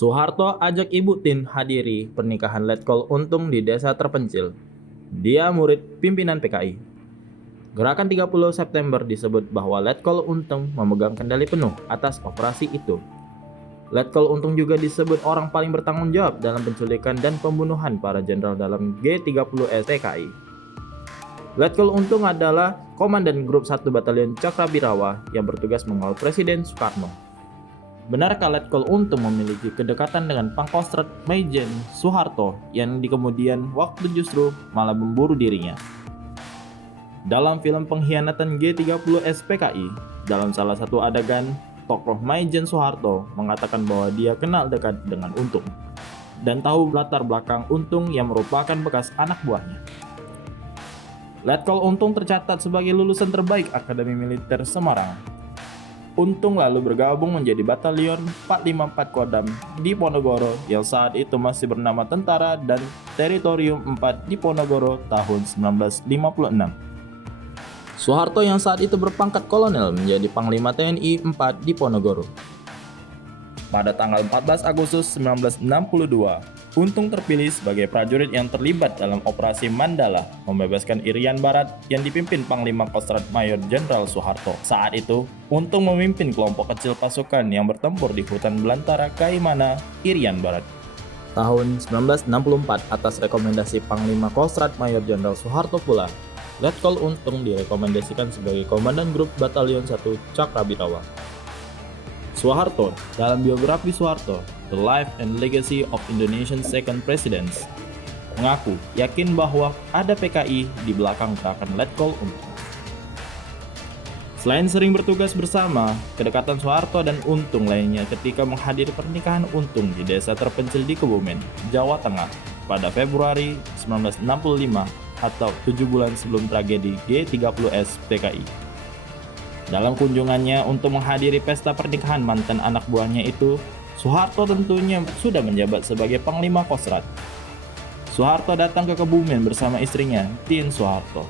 Soeharto ajak Ibu Tin hadiri pernikahan Letkol Untung di desa terpencil. Dia murid pimpinan PKI. Gerakan 30 September disebut bahwa Letkol Untung memegang kendali penuh atas operasi itu. Letkol Untung juga disebut orang paling bertanggung jawab dalam penculikan dan pembunuhan para jenderal dalam G30S PKI. Letkol Untung adalah komandan grup 1 Batalion Cakrabirawa yang bertugas mengawal Presiden Soekarno. Benarkah Letkol Untung memiliki kedekatan dengan Pangkostrat Maijen Soeharto yang di kemudian waktu justru malah memburu dirinya? Dalam film pengkhianatan G30S PKI, dalam salah satu adegan, tokoh Maijen Soeharto mengatakan bahwa dia kenal dekat dengan Untung dan tahu latar belakang Untung yang merupakan bekas anak buahnya. Letkol Untung tercatat sebagai lulusan terbaik Akademi Militer Semarang. Untung lalu bergabung menjadi Batalion 454 Kodam di Ponorogo yang saat itu masih bernama Tentara dan Teritorium 4 di Ponorogo tahun 1956. Soeharto yang saat itu berpangkat kolonel menjadi Panglima TNI 4 di Ponorogo. Pada tanggal 14 Agustus 1962, Untung terpilih sebagai prajurit yang terlibat dalam Operasi Mandala, membebaskan Irian Barat yang dipimpin Panglima Kostrat Mayor Jenderal Soeharto. Saat itu, Untung memimpin kelompok kecil pasukan yang bertempur di hutan belantara Kaimana, Irian Barat. Tahun 1964, atas rekomendasi Panglima Kostrat Mayor Jenderal Soeharto pula, Letkol Untung direkomendasikan sebagai Komandan Grup Batalion 1 Cakrabirawa. Soeharto, dalam biografi Soeharto, The Life and Legacy of Indonesian Second Presidents, mengaku yakin bahwa ada PKI di belakang gerakan Letkol Untung. Selain sering bertugas bersama, kedekatan Soeharto dan Untung lainnya ketika menghadiri pernikahan Untung di desa terpencil di Kebumen, Jawa Tengah pada Februari 1965 atau 7 bulan sebelum tragedi G30S PKI. Dalam kunjungannya untuk menghadiri pesta pernikahan mantan anak buahnya itu, Soeharto tentunya sudah menjabat sebagai Panglima Kostrat. Soeharto datang ke Kebumen bersama istrinya, Tin Soeharto.